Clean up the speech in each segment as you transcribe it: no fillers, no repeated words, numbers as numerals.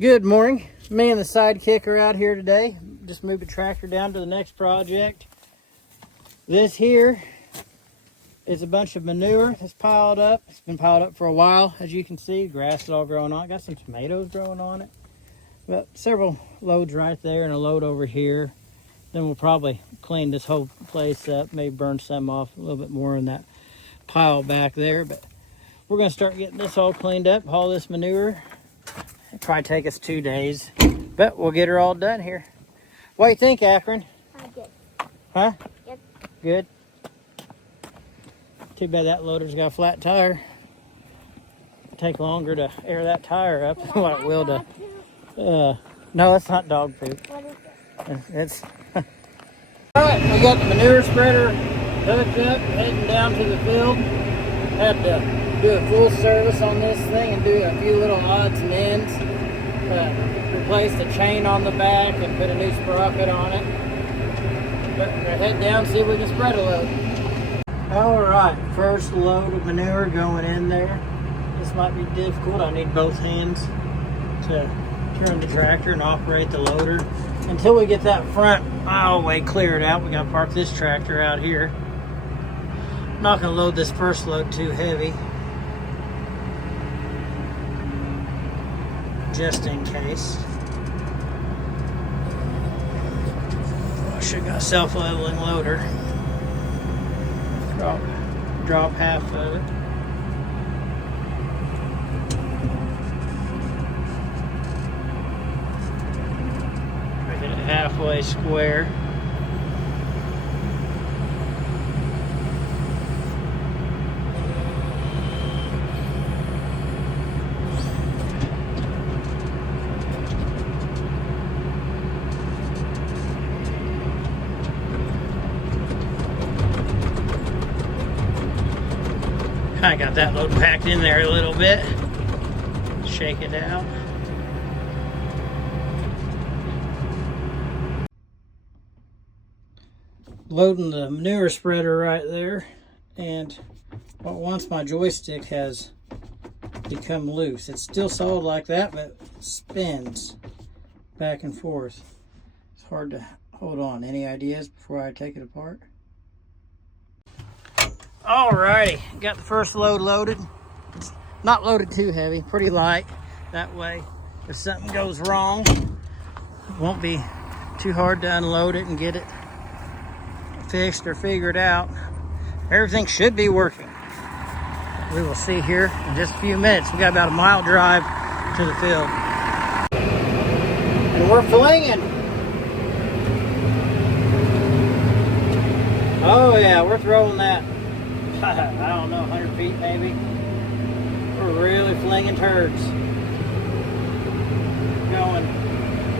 Good morning. Me and the sidekick are out here today. Just moved the tractor down to the next project. This here is a bunch of manure that's piled up. It's been piled up for a while. As you can see, grass is all growing on it. Got some tomatoes growing on it. But several loads right there and a load over here. Then we'll probably clean this whole place up, maybe burn some off, a little bit more in that pile back there. But we're gonna start getting this all cleaned up, haul this manure. It'll probably take us 2 days, but we'll get her all done here. What do you think, Akron? Good. Huh? Yep. Good. Too bad that loader's got a flat tire. It'll take longer to air that tire up than what it will to. No, that's not dog poop. What is it? It's. All right, we got the manure spreader hooked up, heading down to the field. Had to do a full service on this thing and do a few little odds and ends. Replace the chain on the back and put a new sprocket on it. But we're gonna head down and see if we can spread a load. All right, first load of manure going in there. This might be difficult. I need both hands to turn the tractor and operate the loader. Until we get that front aisleway cleared out, we gotta park this tractor out here. I'm not gonna load this first load too heavy, just in case. I should have got a self-leveling loader. Drop half of it. Make it halfway square. I got that load packed in there a little bit. Shake it out. Loading the manure spreader right there, and once my joystick has become loose, it's still solid like that, but spins back and forth. It's hard to hold on. Any ideas before I take it apart? Alrighty, got the first load loaded. It's not loaded too heavy, pretty light. That way, if something goes wrong, it won't be too hard to unload it and get it fixed or figured out. Everything should be working. We will see here in just a few minutes. We got about a mile drive to the field. And we're flinging. Oh yeah, we're throwing that. I don't know, 100 feet maybe. We're really flinging turds. Going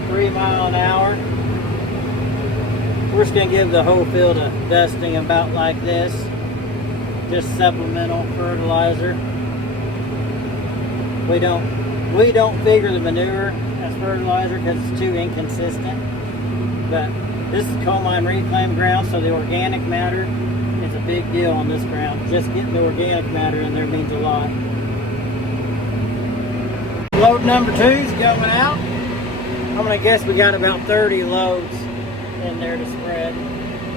3 miles an hour. We're just gonna give the whole field a dusting about like this. Just supplemental fertilizer. We don't figure the manure as fertilizer because it's too inconsistent. But this is coal mine reclaimed ground, so the organic matter is a big deal on this ground. Just getting the organic matter in there means a lot. Load number 2 is going out. I'm gonna guess we got about 30 loads in there to spread.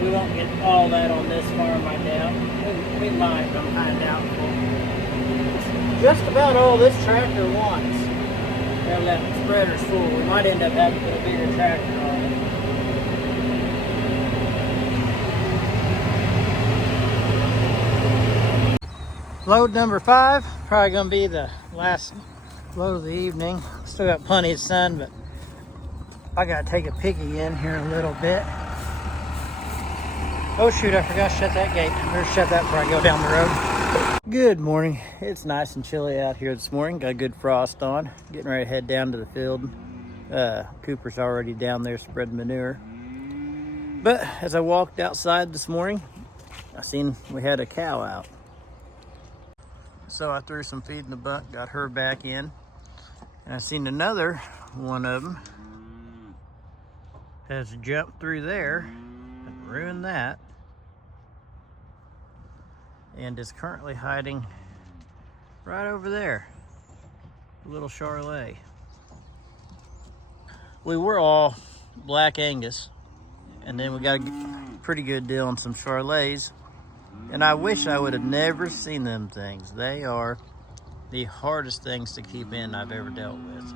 We won't get all that on this farm, I doubt. We might, but I'm kind of doubtful. Just about all this tractor wants. Now that spreader's full, we might end up having to put a bigger tractor on it. Load number 5, probably gonna be the last load of the evening. Still got plenty of sun, but I gotta take a piggy in here a little bit. Oh shoot, I forgot to shut that gate. Better shut that before I go down the road. Good morning. It's nice and chilly out here this morning. Got a good frost on. Getting ready to head down to the field. Cooper's already down there spreading manure. But as I walked outside this morning, I seen we had a cow out. So I threw some feed in the buck, got her back in. And I seen another one of them has jumped through there and ruined that. And is currently hiding right over there. A little Charlet. We were all Black Angus, and then we got a pretty good deal on some Charolais. And I wish I would have never seen them things. They are the hardest things to keep in I've ever dealt with.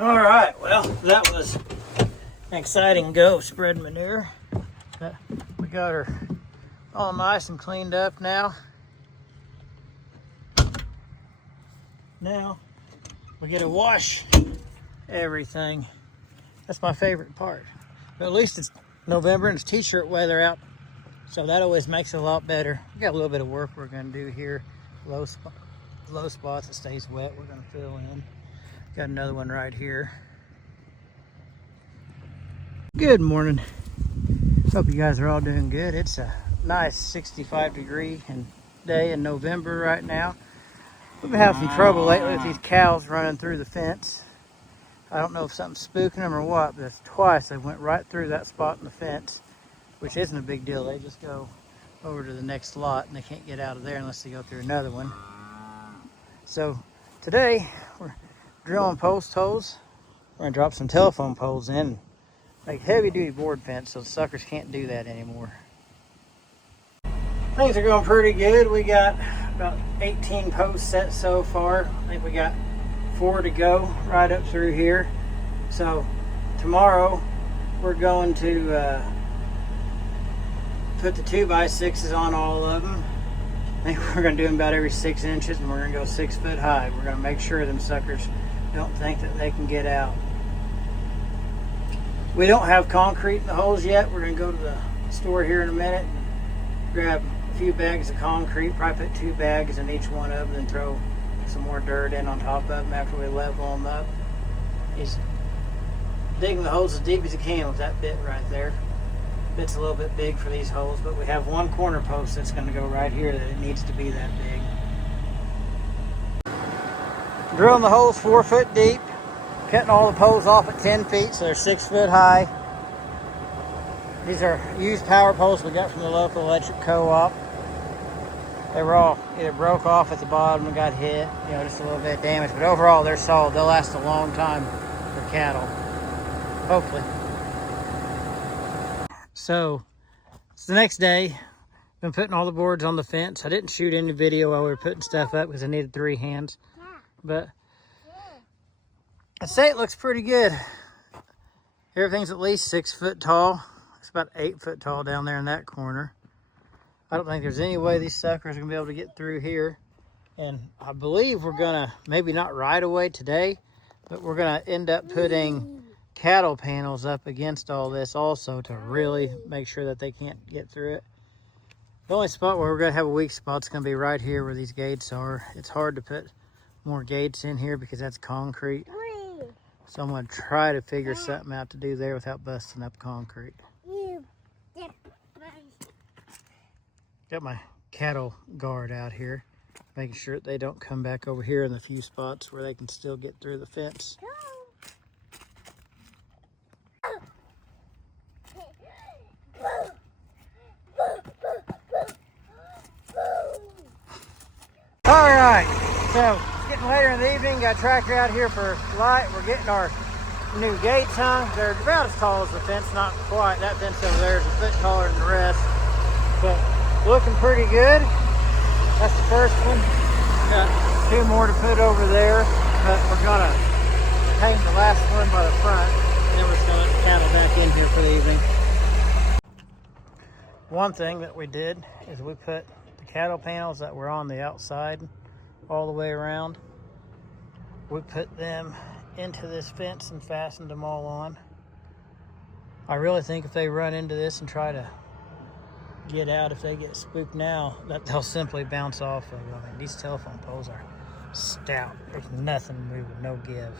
All right, well, that was an exciting go spreading manure. We got her all nice and cleaned up now. Now we get to wash everything. That's my favorite part. But at least it's November and it's t-shirt weather out, so that always makes it a lot better. We got a little bit of work we're going to do here. Low spots, it stays wet, we're going to fill in. Got another one right here. Good morning. Hope you guys are all doing good. It's a nice 65-degree day in November right now. We've been having some trouble lately with these cows running through the fence. I don't know if something's spooking them or what, but it's twice they went right through that spot in the fence, which isn't a big deal. They just go over to the next lot and they can't get out of there unless they go through another one. So today we're drilling post holes. We're gonna drop some telephone poles in and make heavy duty board fence so the suckers can't do that anymore. Things are going pretty good. We got about 18 posts set so far. I think we got 4 to go right up through here. So tomorrow we're going to put the 2x6s on all of them. I think we're going to do them about every 6 inches, and we're going to go 6 foot high. We're going to make sure them suckers don't think that they can get out. We don't have concrete in the holes yet. We're going to go to the store here in a minute and grab a few bags of concrete, probably put 2 bags in each one of them, and throw some more dirt in on top of them after we level them up. He's digging the holes as deep as he can with that bit right there. Bit's a little bit big for these holes, but we have one corner post that's going to go right here that it needs to be that big. Drilling the holes 4 foot deep, cutting all the poles off at 10 feet so they're 6 foot high. These are used power poles we got from the local electric co-op. They were all either broke off at the bottom and got hit, just a little bit of damage, but overall they're solid. They'll last a long time for cattle, hopefully. So it's the next day. Been putting all the boards on the fence. I didn't shoot any video while we were putting stuff up because I needed 3 hands, but I'd say it looks pretty good. Everything's at least 6 foot tall. It's about 8 foot tall down there in that corner. I don't think there's any way these suckers are gonna be able to get through here. And I believe we're gonna, maybe not right away today, but we're gonna end up putting cattle panels up against all this also to really make sure that they can't get through it. The only spot where we're gonna have a weak spot is gonna be right here where these gates are. It's hard to put more gates in here because that's concrete. So I'm gonna try to figure something out to do there without busting up concrete. Got my cattle guard out here, making sure that they don't come back over here in the few spots where they can still get through the fence. All right, so it's getting later in the evening. Got a tractor out here for light. We're getting our new gates hung. They're about as tall as the fence, not quite. That fence over there is a foot taller than the rest, but looking pretty good. That's the first one. Got 2 more to put over there, but we're gonna hang the last one by the front, and then we're just gonna let the cattle back in here for the evening. One thing that we did is we put the cattle panels that were on the outside all the way around. We put them into this fence and fastened them all on. I really think if they run into this and try to get out, if they get spooked now, that they'll simply bounce off of them. I mean, these telephone poles are stout. There's nothing moving, no give.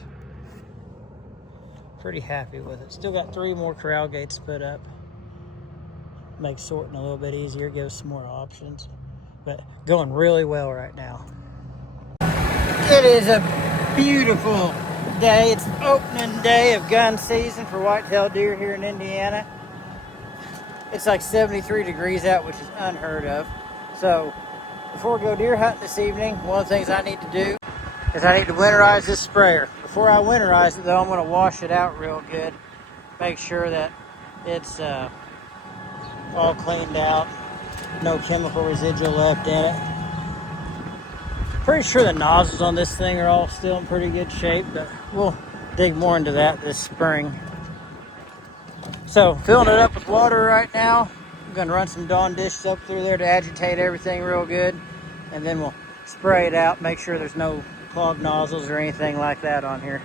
Pretty happy with it. Still got 3 more corral gates to put up. Makes sorting a little bit easier, gives some more options. But going really well right now. It is a beautiful day. It's the opening day of gun season for white-tailed deer here in Indiana. It's like 73 degrees out, which is unheard of. So before we go deer hunting this evening, one of the things I need to do is I need to winterize this sprayer. Before I winterize it though, I'm going to wash it out real good. Make sure that it's all cleaned out. No chemical residual left in it. Pretty sure the nozzles on this thing are all still in pretty good shape, but we'll dig more into that this spring. So, filling it up with water right now. I'm going to run some Dawn dishes up through there to agitate everything real good. And then we'll spray it out, make sure there's no clogged nozzles or anything like that on here.